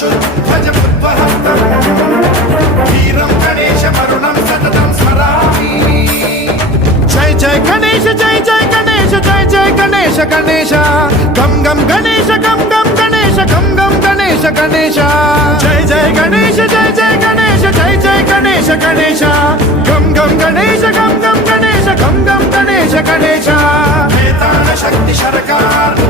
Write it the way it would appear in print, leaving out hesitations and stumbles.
భజ పుష్పహస్తం వీరం గణేశ మరుణం సతతం స్మరామి జయ జయ గణేశ జయ జయ గణేశ జయ జయ గణేశ గణేశ గం గం గణేశ గం గం గణేశ గం గం గణేశ గణేశ జయ జయ గణేశ జయ జయ గణేశ జయ జయ గణేశ గణేశ గం గం గణేశ గం గం గణేశ గం గం గణేశ గణేశ శక్తి సరకార్